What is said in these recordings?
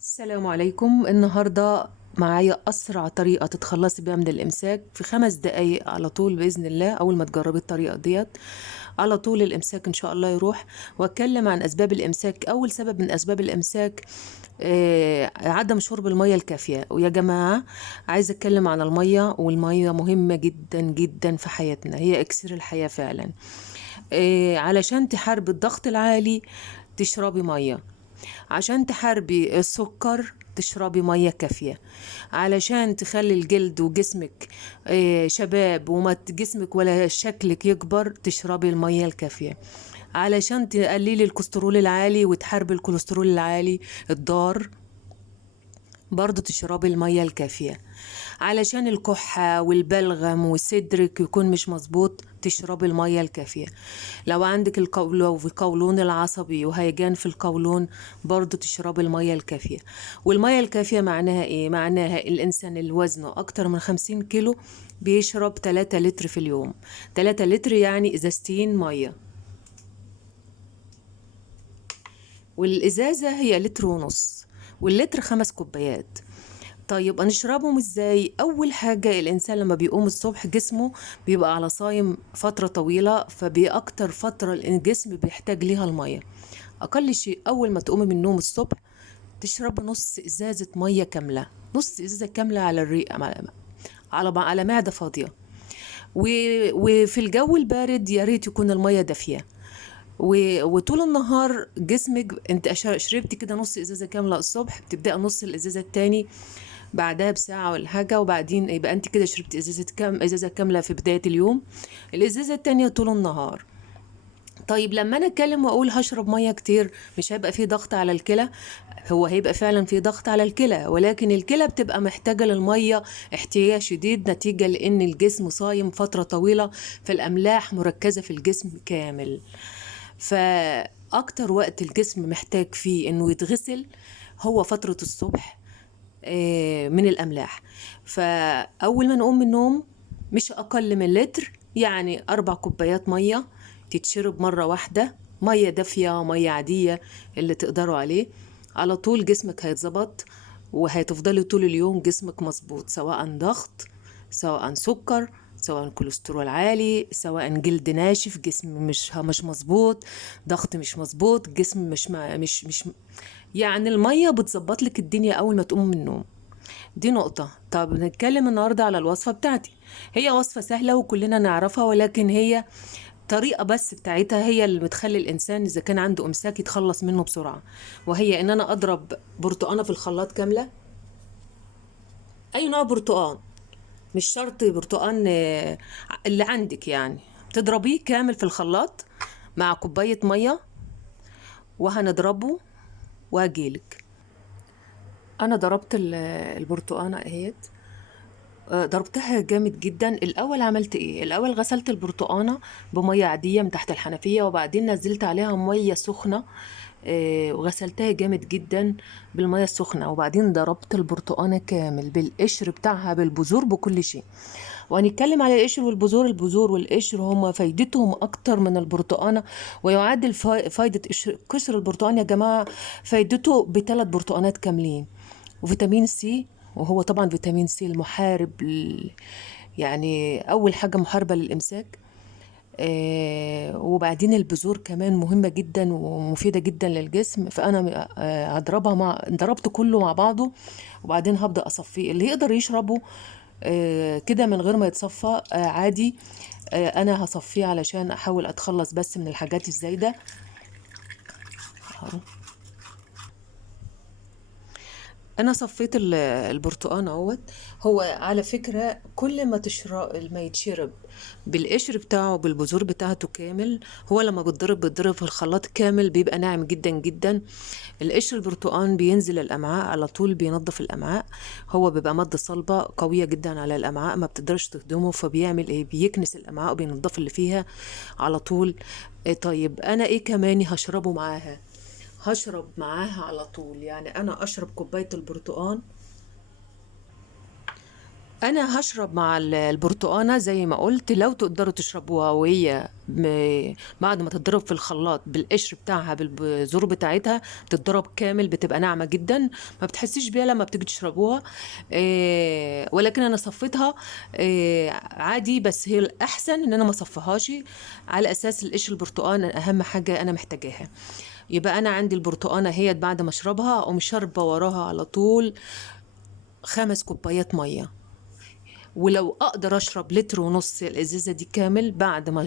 السلام عليكم. النهاردة معايا أسرع طريقة تتخلصي بيها من الإمساك في 5 دقايق على طول بإذن الله. أول ما تجربي الطريقة ديت على طول الإمساك إن شاء الله يروح. وأتكلم عن أسباب الإمساك. أول سبب من أسباب الإمساك عدم شرب المية الكافية. ويا جماعة، عايزة أتكلم عن المية، والمية مهمة جدا جدا في حياتنا، هي إكسير الحياة فعلا. علشان تحاربي الضغط العالي تشربي مية، عشان تحاربي السكر تشربي مية كافية، علشان تخلي الجلد وجسمك شباب وما جسمك ولا شكلك يكبر تشربي المية الكافية، علشان تقللي الكوليسترول العالي وتحاربي الكوليسترول العالي الضار برضو تشربي المية الكافية، علشان الكحة والبلغم وصدرك يكون مش مظبوط تشربي المية الكافية. لو عندك لو في قولون العصبي وهيجان في القولون برضو تشربي المية الكافية. والمية الكافية معناها ايه؟ معناها الانسان اللي وزنه اكتر من 50 كيلو بيشرب 3 لتر في اليوم. 3 لتر يعني ازازتين مية، والازازة هي لتر ونص، واللتر 5 كوبايات. طيب نشربهم ازاي؟ اول حاجة الانسان لما بيقوم الصبح جسمه بيبقى على صايم فترة طويلة، فبأكتر فترة الجسم بيحتاج ليها المية. اقل شيء اول ما تقومي من النوم الصبح تشرب نص ازازة مية كاملة، نص ازازة كاملة على الريق، على معدة فاضية. وفي الجو البارد يا ريت يكون المية دافية. وطول النهار جسمك انت شربتي كده نص ازازة كاملة الصبح، بتبدأ نص الازازة التاني بعدها بساعة ولا حاجة، وبعدين يبقى انت كده شربتي ازازة كاملة في بداية اليوم، الازازة التانية طول النهار. طيب لما انا اتكلم واقول هشرب مية كتير مش هيبقى فيه ضغط على الكلى؟ هو هيبقى فعلا فيه ضغط على الكلى، ولكن الكلى بتبقى محتاجة للمية احتياج شديد نتيجة لان الجسم صايم فترة طويلة، فالاملاح مركزة في الجسم كامل. فاكتر وقت الجسم محتاج فيه انه يتغسل هو فترة الصبح من الأملاح. فأول ما نقوم من النوم مش أقل من لتر، يعني 4 كوبايات مية تتشرب مرة واحدة، مية دافية مية عادية اللي تقدروا عليه. على طول جسمك هيتظبط، وهتفضلي طول اليوم جسمك مظبوط، سواء ضغط، سواء سكر، سواء كوليسترول عالي، سواء جلد ناشف، جسم مش مظبوط، ضغط مش مظبوط، جسم مش يعني المية بتظبط لك الدنيا أول ما تقوم من النوم. دي نقطة. طب نتكلم النهاردة على الوصفة بتاعتي. هي وصفة سهلة وكلنا نعرفها، ولكن هي طريقة بس بتاعتها هي اللي بتخلي الإنسان إذا كان عنده إمساك يتخلص منه بسرعة. وهي إن أنا أضرب برتقانة في الخلاط كاملة، أي نوع برتقان، مش شرط برتقان اللي عندك، يعني تضربيه كامل في الخلاط مع كوباية مية، وهنضربه وهجيلك. أنا ضربت البرتقانة اهيت، ضربتها جامد جدا. الاول عملت ايه؟ الاول غسلت البرتقانه بميه عاديه من تحت الحنفيه، وبعدين نزلت عليها ميه سخنه وغسلتها جامد جدا بالميه السخنه، وبعدين ضربت البرتقانه كامل بالقشر بتاعها بالبذور بكل شيء. وهنتكلم على القشر والبذور. البذور والقشر هما فايدتهم اكتر من البرتقانه، ويعادل فايده قشر البرتقان يا جماعه فايدته ب3 برتقانات كاملين. وفيتامين سي، وهو طبعا فيتامين سي المحارب يعني اول حاجه محاربه للامساك. وبعدين البذور كمان مهمه جدا ومفيده جدا للجسم. فانا هضربها ضربت كله مع بعضه، وبعدين هبدا اصفيه. اللي يقدر يشربه كده من غير ما يتصفى عادي. انا هصفيه علشان احاول اتخلص بس من الحاجات الزايده. انا صفيت البرتقال اهوت. هو على فكرة كل ما تشرب ما يتشرب بالقشر بتاعه بالبذور بتاعته كامل، هو لما بيتضرب في الخلاط كامل بيبقى ناعم جدا جدا. القشر البرتقال بينزل الامعاء على طول، بينظف الامعاء. هو بيبقى مادة صلبة قوية جدا على الامعاء، ما بتقدرش تهضمه، فبيعمل ايه؟ بيكنس الامعاء وبينظف اللي فيها على طول. طيب انا ايه كمان هشربه معاها؟ هشرب معاها على طول، يعني انا اشرب كوباية البرتقال انا هشرب مع البرتقانه زي ما قلت، لو تقدروا تشربوها وهي بعد ما تتضرب في الخلاط بالقشر بتاعها بالبذور بتاعتها، تتضرب كامل، بتبقى ناعمه جدا، ما بتحسيش بيها لما بتيجي تشربوها. ولكن انا صفيتها عادي، بس هي الاحسن ان انا ما صفيهاش، على اساس القشر البرتقان اهم حاجه انا محتاجاها. يبقى انا عندي البرتقانه هي بعد ما اشربها اقوم شاربه وراها على طول 5 كوبايات ميه. ولو اقدر اشرب لتر ونص الازازه دي كامل بعد ما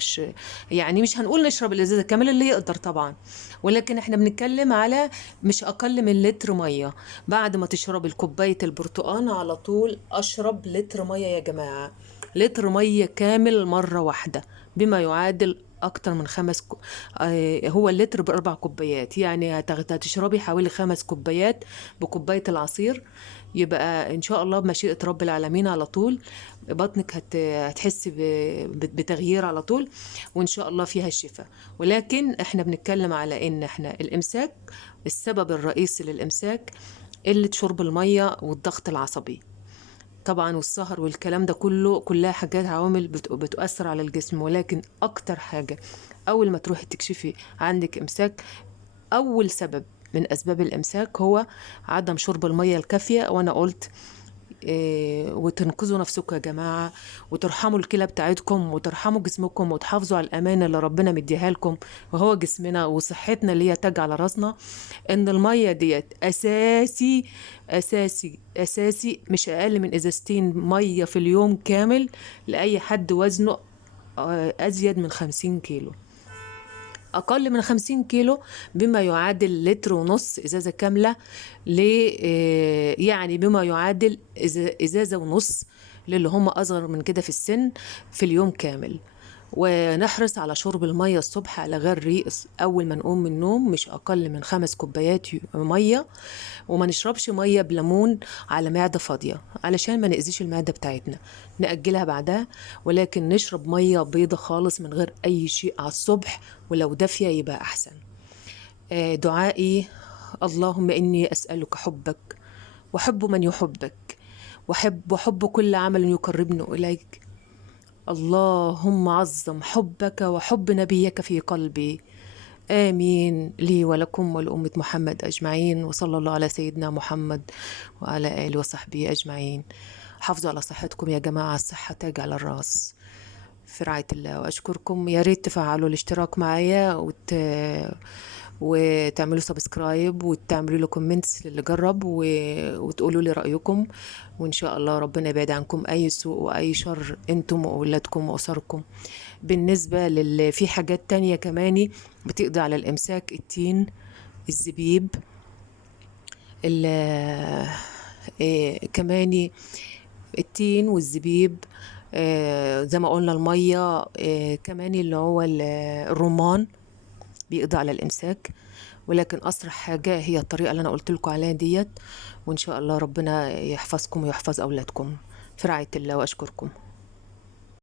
يعني مش هنقول نشرب الازازه كامل، اللي يقدر طبعا، ولكن احنا بنتكلم على مش اقل من لتر ميه. بعد ما تشرب الكوبايه البرتقال على طول اشرب لتر ميه يا جماعه، لتر ميه كامل مره واحده، بما يعادل اكتر من هو اللتر ب4 كوبايات، يعني هتشربي حوالي 5 كوبايات بكوبايه العصير. يبقى ان شاء الله بمشيئة رب العالمين على طول بطنك هتحس بتغيير على طول، وان شاء الله فيها الشفاء. ولكن احنا بنتكلم على ان احنا الامساك، السبب الرئيسي للامساك قلة شرب المية والضغط العصبي طبعا، والسهر والكلام ده كله، كلها حاجات عوامل بتؤثر على الجسم. ولكن اكتر حاجة اول ما تروحي تكشفي عندك امساك، اول سبب من اسباب الامساك هو عدم شرب المية الكافية. وانا قلت وتنقذوا نفسكم يا جماعة، وترحموا الكلى بتاعتكم، وترحموا جسمكم، وتحافظوا على الأمانة اللي ربنا مديها لكم، وهو جسمنا وصحتنا اللي هي تاج على راسنا. إن المية ديت أساسي أساسي أساسي، مش أقل من إزازتين مية في اليوم كامل لأي حد وزنه أزيد من 50 كيلو. أقل من 50 كيلو بما يعادل لتر ونص إزازة كاملة، يعني بما يعادل إزازة ونص للي هم أصغر من كده في السن في اليوم كامل. ونحرص على شرب المية الصبح على غير ريق أول ما نقوم من النوم، مش أقل من 5 كوبايات مية. وما نشربش مية بليمون على معدة فاضية علشان ما نأذيش المعدة بتاعتنا، نأجلها بعدها. ولكن نشرب مية بيضة خالص من غير أي شيء على الصبح، ولو دافية يبقى أحسن. دعائي: اللهم إني أسألك حبك وحب من يحبك، وحب كل عمل يقربنا إليك. اللهم عظم حبك وحب نبيك في قلبي. آمين لي ولكم ولأمة محمد أجمعين، وصلى الله على سيدنا محمد وعلى آله وصحبه أجمعين. حافظوا على صحتكم يا جماعة، الصحة تاج على الرأس، في رعاية الله. وأشكركم، يا ريت تفعلوا الاشتراك معايا وتعملوا سبسكرايب وتعملوا له كومنتس للي جرب وتقولوا لي رأيكم. وإن شاء الله ربنا يبعد عنكم أي سوء وأي شر أنتم وأولادكم وأسركم. بالنسبة في حاجات تانية كمان بتقضي على الإمساك: التين، الزبيب، كمان التين والزبيب، زي ما قلنا المية، كمان اللي هو الرمان بيقضي على الإمساك. ولكن أسرع حاجة هي الطريقة اللي أنا قلت لكم عليها ديت. وإن شاء الله ربنا يحفظكم ويحفظ أولادكم، في رعاية الله. وأشكركم.